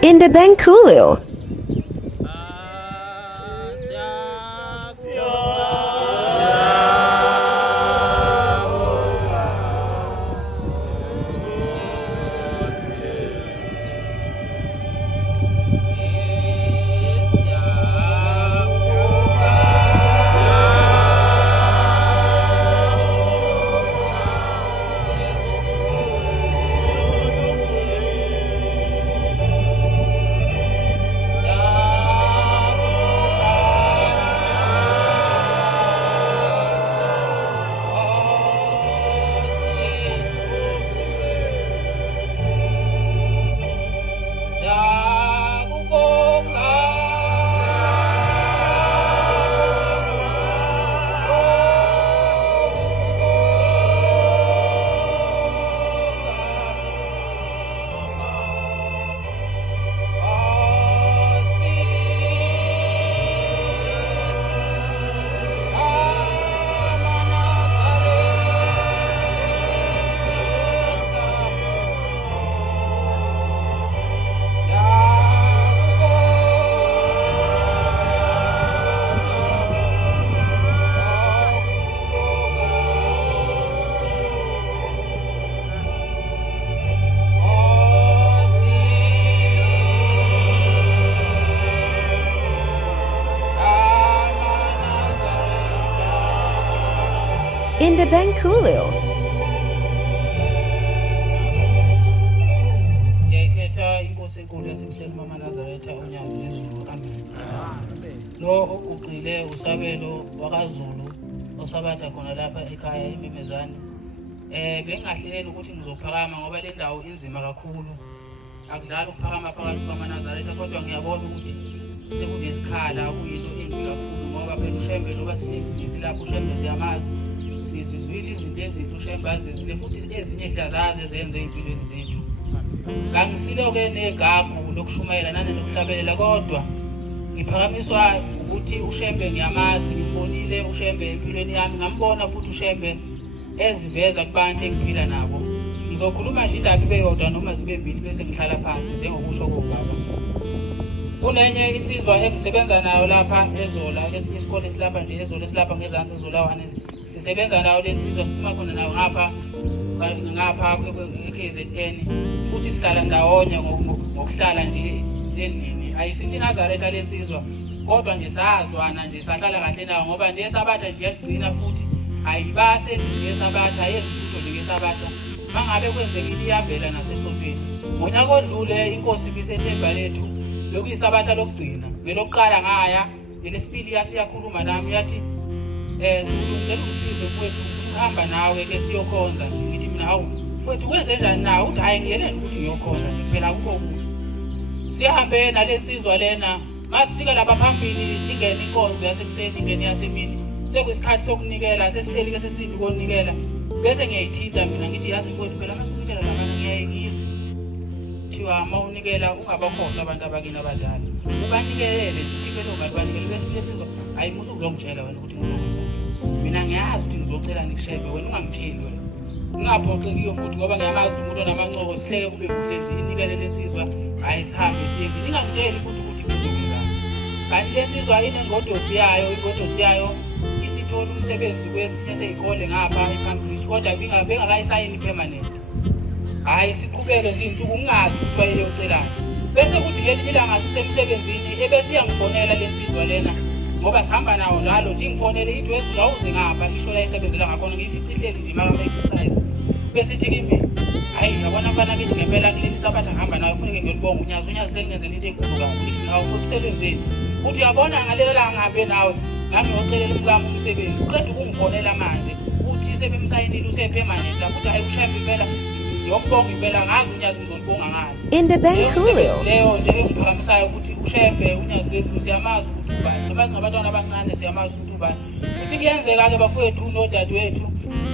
In the Benkulio. In the Benkulio. Ngiyayikhetha inkosi enkulu yasemhleni mama Nazaretha unyawo lwezulu. Amen. Lo ugqile usabelo wakaZulu osabatha khona lapha ekhaya eMemezane. Bengingahleleli ukuthi ngizophakama ngoba le ndawo inzima kakhulu. Akudlala ukuphakama phakathi kwamaNazaretha kodwa ngiyabona ukuthi sekunesikhala kuyinto embi kakhulu ngoba phela uShembe loba sinebhizi lapho uShembe siyamazi. Sizizwile izinto ezinhle uShembe azizile futhi ezinye siyazazi ezenze empilweni zethu. Kangisilo-ke negagu lokushumayela nanokuhlabelela kodwa ngiphakamiswa ukuthi uShembe ngiyamazi, ngibonile uShembe empilweni yami, ngambona futhi uShembe eziveza kubantu engiphila nabo. Ngizokhuluma nje indaba ibe yodwa noma zibe mbili bese ngihlala phansi njengokusho kobaba. Kunenye insizwa engisebenza nayo lapha eZola, esinye isikole esilapha nje eZola esilapha ngezansi eZolawana. Sisebenza nayo le nsizwa siphuma khona nayo ngapha eKZN futhi sihlala ndawonye ngokuhlala nje endlini. Ayisithi Nazaretha le nsizwa kodwa nje sazwana nje sahlala kahle nayo ngoba nesabatha nje yagcina futhi ayibase ngesabatha yenza utho ngesabatha mangabe kwenzekile iyabela nasesontweni. Ngonyaka odlule inkosi bisethemba lethu lokuyisabatha lokugcina ngelokuqala ngaya ngelesibili yasiyakhuluma nami yathi ngicela usizo mfowethu uhamba nawe ke siyokhonza. Ngithi mina hawu mfowethu wenze njani nawe? Uthi hayi ngiyele nje ukuthi ngiyokhonza phela akukho ukuthi sihambe nalensizwa lena. Masifika lapha phambili ingene inkonzo yasekuseni ingene yasemini sekuyisikhathi sokunikela sesihleli ke sesilinde ukunikela bese ngiyayithinta mina ngithi yazi mfowethu phela masunikela labantu ngiyayizwa thiwa mawunikela ungabakhohlwa abantu abakini abadala ubanikelele unikele ubanikele bese lesizwa hayi musu uzongitshela wena ukuthi ngizokwenza mina ngiyazi ukuthi ngizocela nikushebe wena ungangitsheli wena ngingaphoxekiyo futhi ngoba ngiyamazi umuntu onamanqoko sihleke kube kuhle nje inikele lesizwa hayi sihambe siye ngingangitsheli futhi ukuthi ngizokwenza kanti lesizwa inengodosi yayo ingodosi yayo isithola umsebenzi kwesinye seyikole ngapha eCambridge kodwa bengakayisayini permanent. Hayi siqhubeke nje insuku ungazi ukuthi wayeyocelani bese kuthi ngelinye ilanga sisemsebenzini ebese iyangifonela lensizwa lena ngoba sihamba nawo njalo nje ngifonele ithi wethu awuze ngapha isho la isebenzela ngakhona ngiyifithi ihleli nje maka exercise bese ithi kimi hayi yabona mfana ngithi ngempela kuleli sabatha ngihamba nawe kufanele ngiyolibonga unyazi selingenzela into enkulu kakhulu ngithi nawe ukusebenzeni uthi uyabona ngalelela ngihambe nawe ngangiyocelela umlami umsebenzi uqeda ukungifonela manje uthi sebemsayinile usepermanent lapho uthi hayi uShembe impela yokubonga impela ngazi unyazi ngizolibonga ngayo. In the Benkulio. Leyo nje engiphakamisayo ukuthi uShembe unyazi lezi siyamazi ukuthi ubani noma singabantwana abancane siyamazi ukuthi ubani uthi kuyenzeka ke bafowethu nodadewethu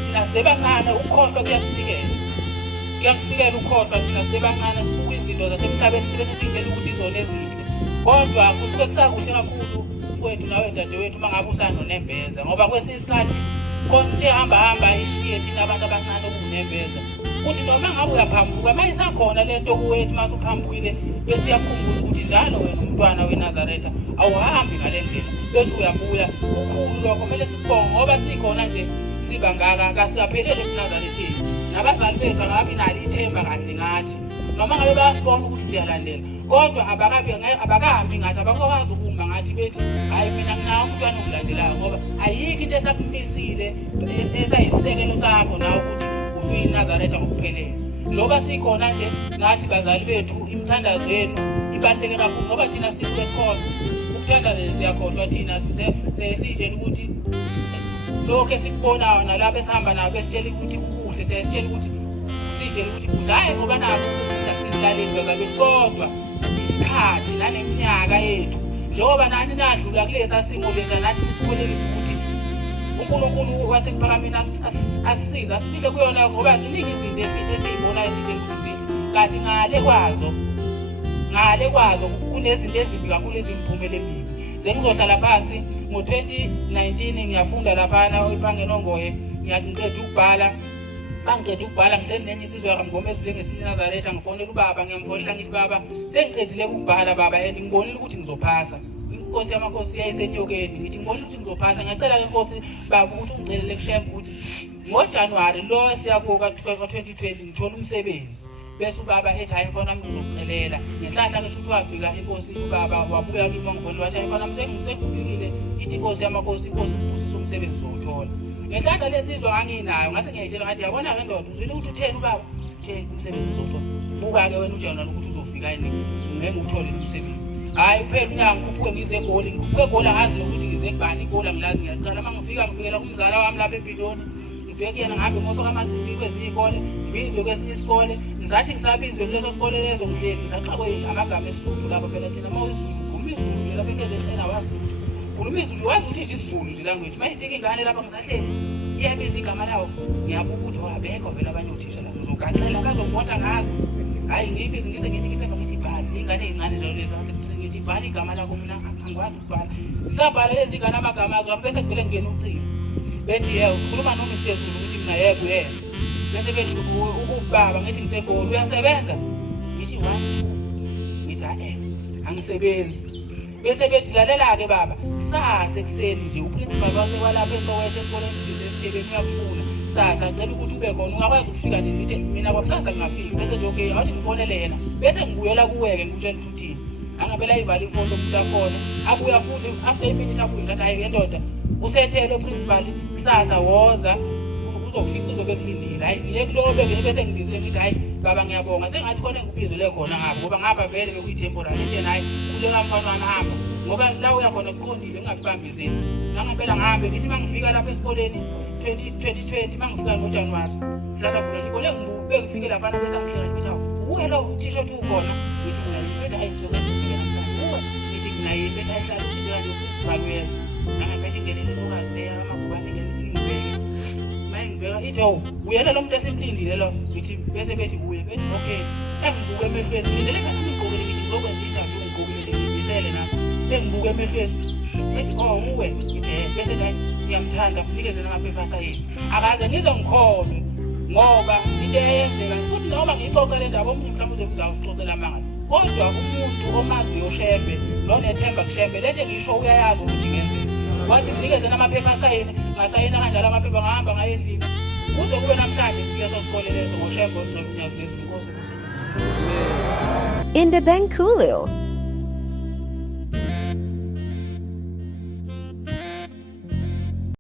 thina sebancane ukukhohlwa kuyafikela ukukhohlwa thina sebancane sibuka izinto zasemhlabeni sibe sesingitshela ukuthi izona ezinhle kodwa kusuke kusakuhle kakhulu mfowethu nawe dadewethu mangabe usanonembeza ngoba kwesinye isikhathi konke hamba ishiye thina abantu abancane ukunembeza uthi noma ngabe uyaphambuka manje isakhona lento kuwethu mase uphambukile bese iyakhumbuza ukuthi njalo wena umntwana weNazaretha awuhambi ngalendlela bese uyabuya ukhulu lokho kumele sikubonge ngoba sikhona nje siba ngaka kasikaphelele eNazarethini nabazali bethu angabi nalo ithemba kahle ngathi noma ngabe bayasibona ukuthi siyalandela kodwa abakahambi ngathi abakwazi ukuma ngathi bethi hayi mina nginawo umntwana ongilandelayo ngoba ayikho into esakumisile esayisekelo sakho nawe ukuthi usuyiNazaretha ngokuphelele ngoba sikhona nje nathi bazali bethu imithandazo yenu ibaluleke kakhulu ngoba thina sikhona ukuthandaza siyakhohlwa thina sisitshela ukuthi lokho esikubonayo nalapho esihamba nabo besitshela ukuthi kuhle siyasitshela ukuthi sitshela ukuthi kudlaye ngoba nabo ukuthi asilaleli bazali kodwa isikhathi naneminyaka yethu njengoba nani nadlula kulesa simo lesa nathi sikolelisa ukuthi uNkulunkulu wasephakameni asisiza sifike kuyona ngoba ziningi izinto esizibonayo ezinhle kanti ngale kwazo kunezinto ezimbi kakhulu ezimphumela emibi sengizohlala phansi ngo-2019 ngiyafunda laphana ebhangeni ongoye ngiqeda ukubhala ngihleli nenye isizwe yakamngoma ezule ngeSinazaretha ngifonela ubaba ngiyamfonela ngithi baba sengiqedile ukubhala baba and ngibonile ukuthi ngizophasa inkosi yamakhosi yayisenyokeni ngithi ngibonile ukuthi ngizophasa ngiyacela ke inkosi baba ukuthi ungicelele kushembe ukuthi ngoJanuwari lo siyakuka 2020 ngithola umsebenzi bese ubaba ethi hayi mfana nami uzokucelela ngenhlanhla ke ukuthi wafika inkosi ubaba wabuya kimi ngivonile wathi hayi mfana sekufikile ithi inkosi yamakhosi inkosi usisa umsebenzi zothola ngenhlanhla lensizwa nganginayo ngase ngiyayitshela ngathi yabona ke ndoda uzwile ukuthi utheni ubaba umsebenzi uzothola buka ke wena uJanuwari ukuthi uzofika yini ngeke uthole umsebenzi hayi phela unyango kubuke ngize egoli ngigoli angazi ukuthi ngize kubani igoli angilazi ngiyaqala mangifikela kumzala wami lapha ePitoli ngifike kuyena ngihambe ngofaka amasipili kwezinye izikole ngibizwe kwesinye isikole ngizathi ngisabizwe kuleso sikole lezo ngihleli ngisaxakwe amagama esizulu lapha phela thina mawukhuluma isiZulu lapha eKZN wakhuluma isiZulu wazi ukuthi isiZulu nje language mayifika ingane lapha ngisahleli iyabiza igama lawo ngiyabuka ukuthi wabekho vele abanye othisha la ngizogaxela bazongibotha ngazi hayi ngibize ngize nginike iphepha ngithi bhala ingane ezincane lelo lezanhle ngithi bhala igama lakho mina angikwazi ukubhala sisabhala lezi ngane amagama azo bese kugcwele ngene ucingo bethi usikhuluma noma isizulu ukuthi mina yebo bese bethi ubaba ngithi ngisegoli uyasebenza ngithi 1 2 ngithi angisebenzi bese bethi lalela ke baba sasa ekseni nje uprincipal wasekwalapha eSoweto esikoleni sisesithebeni uyakufuna sasa ngicela ukuthi ube khona ungakwazi ukufika nini ngithi mina kwakusasa ngingafika bese nje okay wathi ngifonele yena bese ngibuyela kuweke ngo-2015 angabela ivali ifoto umuntu akhona abuya futhi after iminute abuye ngathi hayi ndoda usethele principal kusasa woza uzofika uzobe kulindile hayi ngiye kulobe bese ngibizile ngithi hayi baba ngiyabonga sengathi khona ngibizele khona ngapha ngoba ngapha vele bekuyi-temporary nje naye kule kamfana wami hamba ngoba la uyakhona kuqondile ngingakubambezeli ngangempela ngihambe ngithi mangifika lapha esikoleni 2020 mangifika ngoJanuwari silalapho ngikole ngibuke ngifike laphana bese ngihlela ngithi uwe lo uthisha othi ukhona ngithi mina ngiphethe hayi soke sifike uwe ngithi mina yiphethe ayihlala ukuthi kanje uprincipal uyeza nangempela ingenele lokasela amakubane ngibeka ithi uyena lo muntu esimlindile lo ngithi bese bethi kuye bethi okay engibuke emehlweni ngilele kathi ngigqokile ngithi ngizokwenza interview ngigqokile ngibisele nami engibuke emehlweni bethi uwe ngithi bese nje ngiyamthanda mnikeze namaphepha asayini akaze ngizongikholwe ngoba into eyenzeka futhi noma ngixoxe le ndaba omunye mhlawumbe uzobuza usixoxela manga kodwa umuntu omaziyo Shembe nonethemba kuShembe lento ngisho uyayazi ukuthi ngenzeni wathi mnikeze namaphepha asayini ngasayina kanjalo amaphepha ngahamba ngayendlini kuze kube namhlanje kuleso sikole leso ngoShembe ozomnyazi lezinkosi Indabankulil.